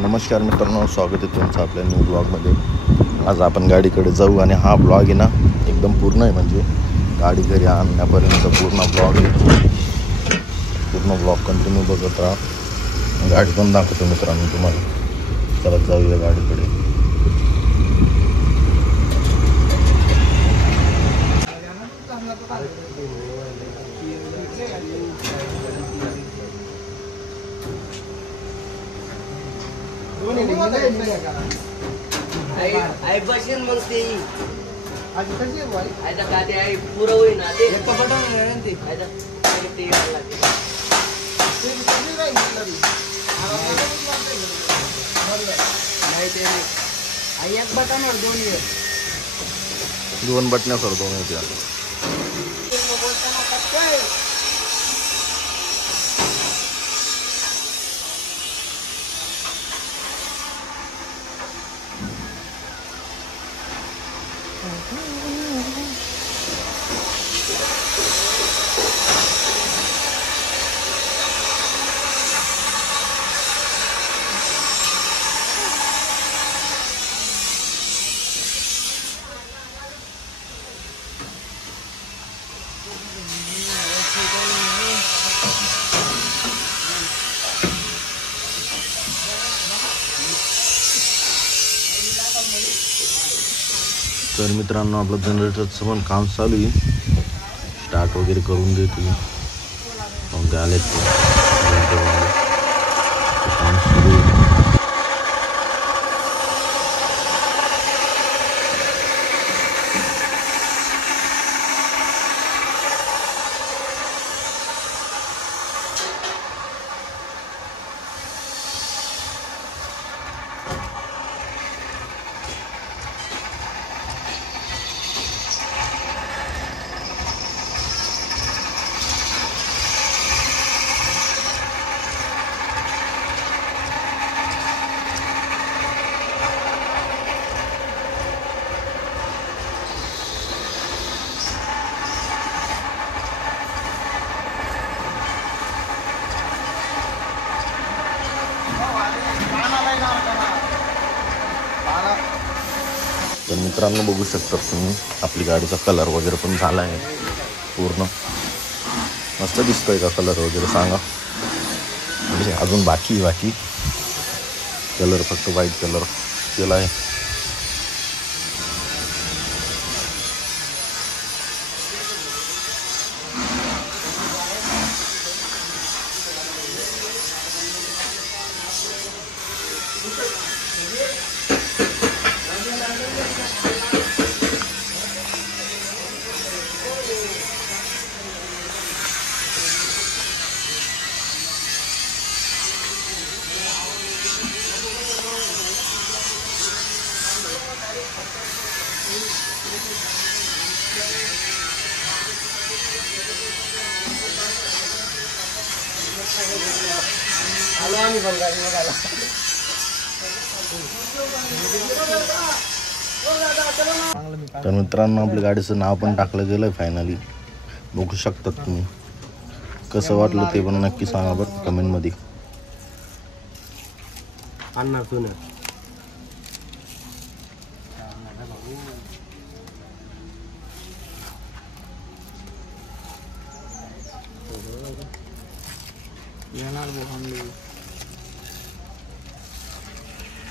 नमस्कार मित्रांनो, स्वागत आहे तुमचं आपल्या न्यू ब्लॉगमध्ये। आज आपण गाडीकडे जाऊ आणि हा ब्लॉग आहे ना एकदम पूर्ण आहे, म्हणजे गाडी घरी आणण्यापर्यंत पूर्ण ब्लॉग आहे। पूर्ण ब्लॉग कंटिन्यू बघत राहा, गाडी पण दाखवतो मित्रांनो तुम्हाला। चला जाऊया गाडीकडे। आई बसेन मग ते आज कशी आहे भाई आता का ते आई पुरं होई ना ते एक पटवून नाही ते आता ते यायला लागेल ते किती नाही म्हटलं नाही ते आई एक बटनावर दोन बटनावर दोन येते। तर मित्रांनो, आपलं जनरेटरचं पण काम चालू आहे, स्टार्ट वगैरे करून देतो मग आले काम सुरू आहे। तर मित्रांनो, बघू शकता तुम्ही आपली गाडीचा कलर वगैरे पण झाला आहे पूर्ण। मस्त दिसतोय का कलर वगैरे सांगा? म्हणजे अजून बाकी कलर फक्त व्हाईट कलर केला आहे। तर मित्रांनो, आपल्या गाडीचं नाव पण टाकलं गेलं फायनली, बघू शकतात तुम्ही। कसं वाटलं ते पण नक्की सांगा बरं कमेंटमध्ये।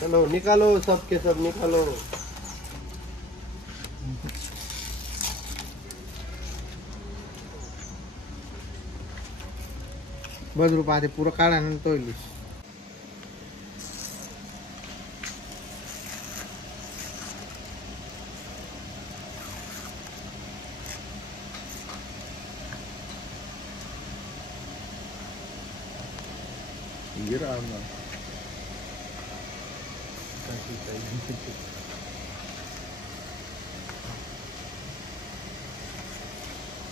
चलो निकालो, सबके सब निकालो। बस रुपये आधी पूरा काढा ना तो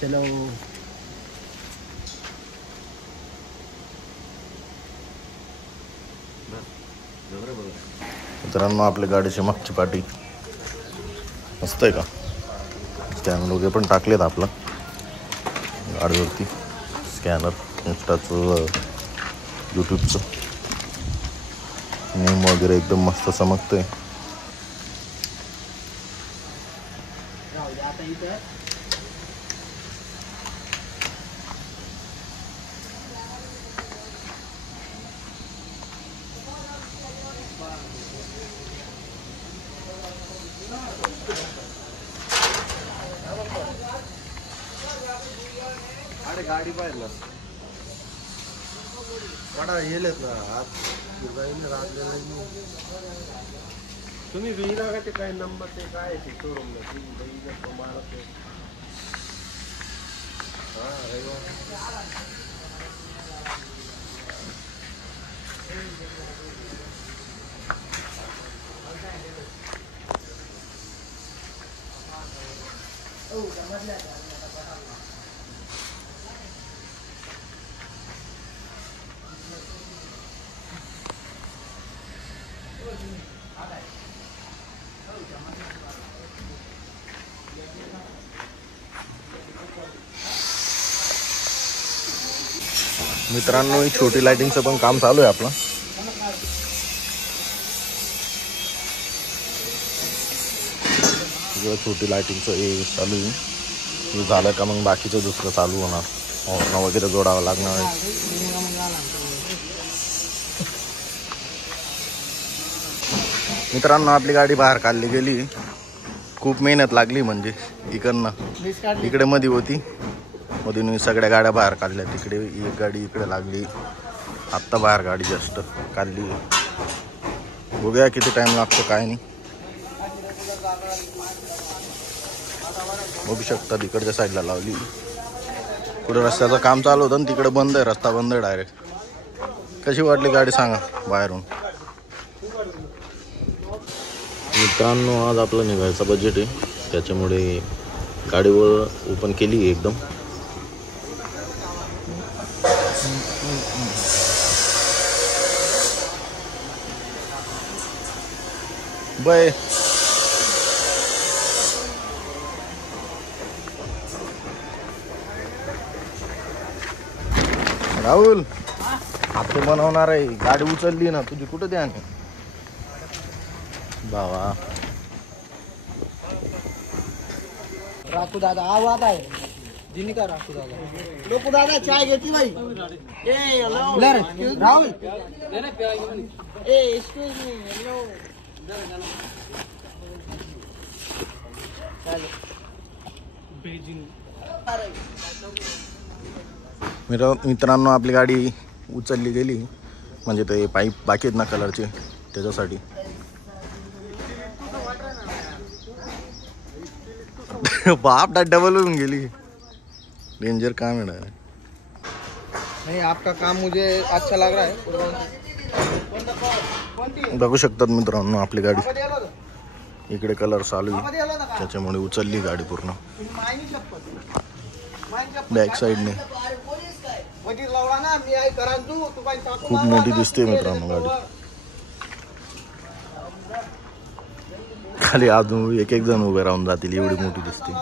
चलो मित्रांनो, आपल्या गाडीची मागची पाटी मस्त आहे का? स्कॅनर वगैरे पण टाकलेत आपलं गाडीवरती, स्कॅनर इंस्टाचं यूट्यूबचं नेम वगैरे एकदम मस्त चमकतोय. अरे गाडी पाहिजे ना गाडा येलेत ना आज तुम्ही विहिरा का ते काय नंबर ते काय ते शोरूम मारत हा मित्रांनो, ही छोटी लाइटिंगचं पण काम चालू आहे आपलं. छोटी लाइटिंगचं हे चालू आहे. हे झालं का मग बाकीचं दुसरं चालू होणार. हॉर्न वगैरे जोडावं लागणार आहे. मित्रांनो, आपली गाडी बाहेर काढली गेली. खूप मेहनत लागली. म्हणजे इकडनं इकडे मध्ये होती, मधून सगळ्या गाड्या बाहेर काढल्या. तिकडे एक गाडी इकडे लागली. आत्ता बाहेर गाडी जस्ट काढली. बघूया किती टाइम लागतो काय नाही. बघू शकता तिकडच्या साईडला लावली. पुढे रस्त्याचं काम चालू होतं आणि तिकडे बंद आहे. रस्ता बंद आहे डायरेक्ट. कशी वाटली गाडी सांगा बाहेरून. मित्रांनो, आज आपलं निघायचं बजेट आहे, त्याच्यामुळे गाडीवर ओपन केली एकदम. बाय राहुल, हप्ते बनवणार आहे. गाडी उचलली ना तुझी, कुठं ध्यान बाबा. राखू दादा आवाज आहे जिनी का राखू दादा. लोकू दादा चाय घेती भाई. ए हेलो राहुल. ए एक्सक्यूज मी. हेलो मित्रांनो, आपली गाडी उचलली गेली. म्हणजे ते पाईप बाकी आहेत ना कलरचे, त्याच्यासाठी. बाप डबल होऊन गेली. डेंजर काम है. नहीं, आपका काम मुझे अच्छा लग रहा है. बघू शकतात मित्रांनो, आपली गाडी इकडे कलर चालू आहे, त्याच्यामुळे उचलली गाडी पूर्ण बॅक साईडने. खूप मोठी दिसते मित्रांनो गाडी. खाली अजून एक जण उभे राहून जातील, एवढी मोठी दिसते.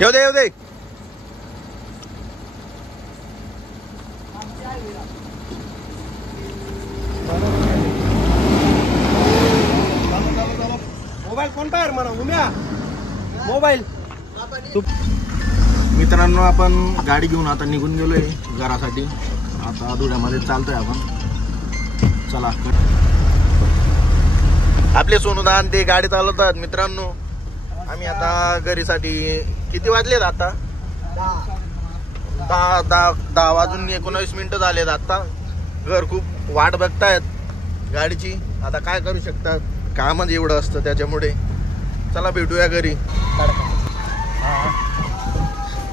येऊ दे येऊ दे. मोबाईल कोणता आहे म्हणा उम्या मोबाईल. मित्रांनो, आपण गाडी घेऊन आता निघून गेलोय घरासाठी. आता धुळ्यामध्ये चालतोय आपण. चला, आपले सोनूदान ते गाडी चालवतात. मित्रांनो, आम्ही आता घरीसाठी किती वाजलेत आता? 10 वाजून 19 मिनिटं झालेत. आता घर खूप वाट बघतायत गाडीची. आता काय करू शकतात, कामच एवढं असतं त्याच्यामुळे. चला भेटूया घरी.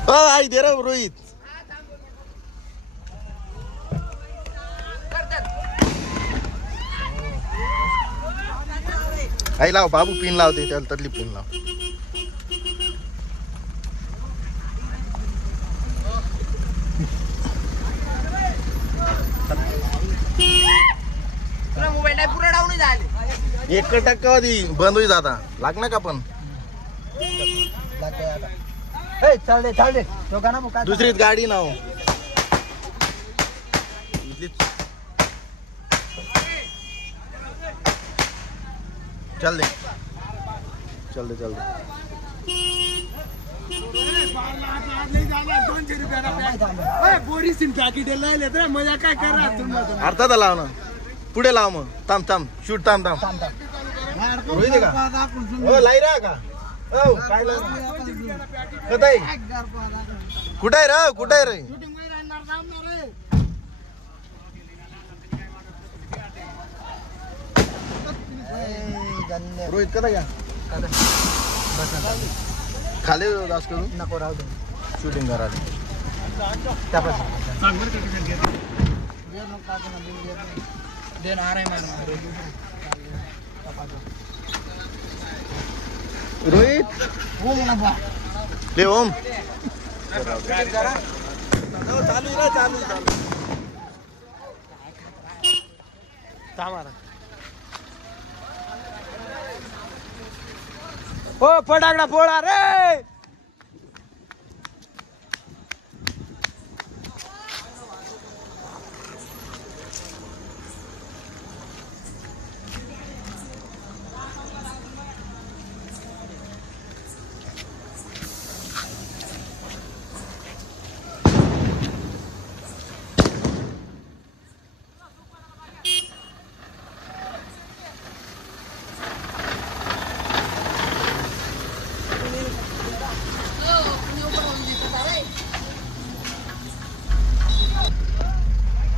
आई दे रे रोहित. आई लाव बाबू, पिन लावते त्याला, तडली पिन लाव. तुला मोबाईल नाही पुरा डाऊन झाले 1% आधी बंद होईल आता लागणार का पण चाल दे तो का ना मग दुसरीच गाडी ना हो. चल दे मजा काय कर अर्थात लाव ना पुढे लाव मग थांब शूट थांब रोहित का हो लाई रा का हो काय कुठे आहे रे रोहित कदा घ्या खाली दास करू नको राहू दे शूटिंग करायला रोहित ले ओम हो फटाकडा फोडा रे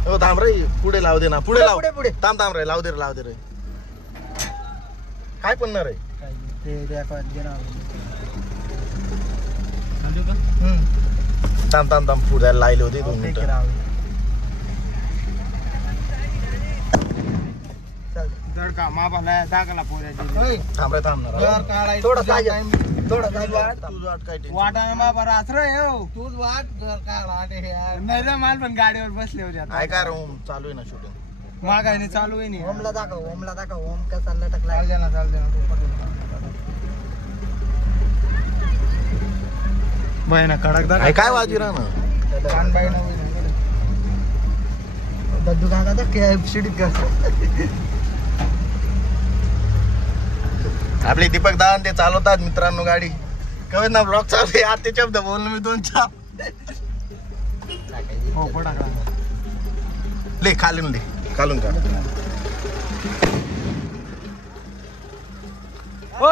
हो थांब रे पुढे लाव दे ना पुढे लाव पुढे. थांब रे लाव दे रे काय पडणार आहे थांब पुढे लायले होते 2 मिनिटं थांब रे थांब ना माल पण गाडीवर बसले होते काय काय रे ओम चालू आहे ना शूटिंग मागाय नाही चालू आहे नाही ओमला दाखव ओम कसा लटकला चाल दे ना बाय ना कडक दाखव काय वाजी रा ना कानबाई ना दद्दू काका तर शिडीत करतो आपले दीपक दान ते चालवतात मित्रांनो गाडी कळत ना ब्लॉक चालू आहे यार ते शब्द बोललो मी 2 चाप हो फटाकडा ले खालून का हो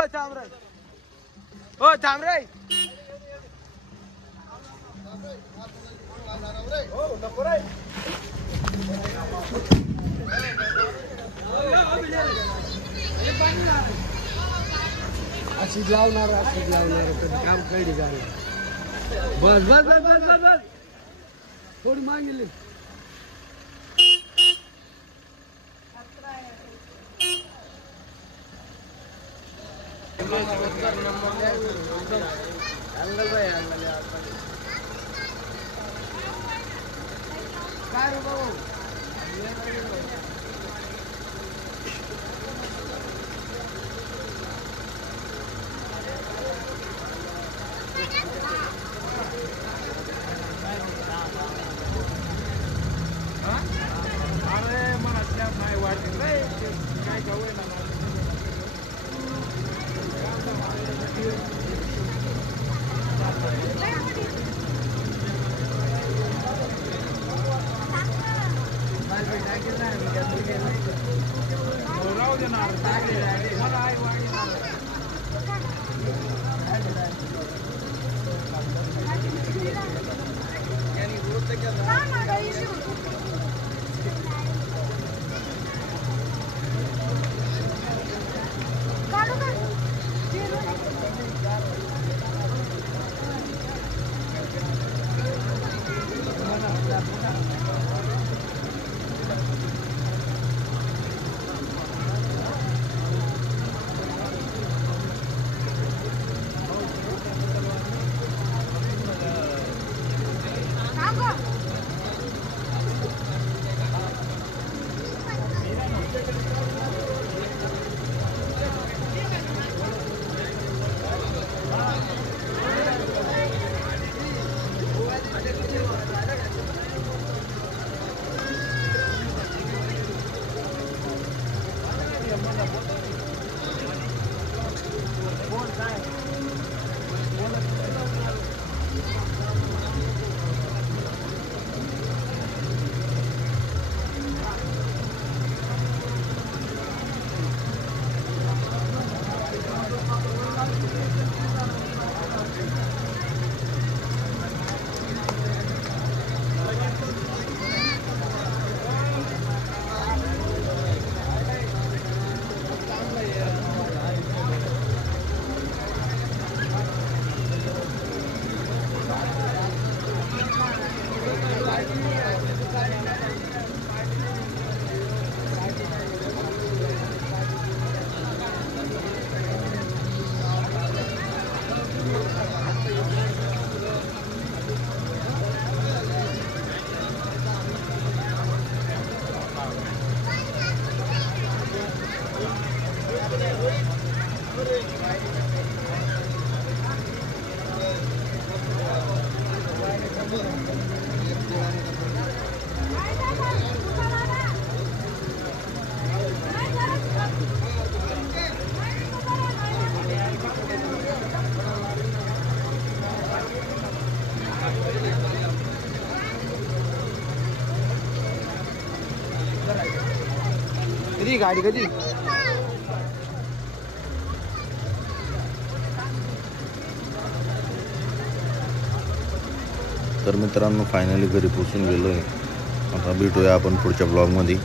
थांब रे अशीच लावणार काम कळली गाडी बस थोडी मागितली काय रे भाऊ कधी गाडी कधी तर मित्रांनो फायनली घरी पोचून गेलो आहे. आता भेटूया आपण पुढच्या ब्लॉगमध्ये.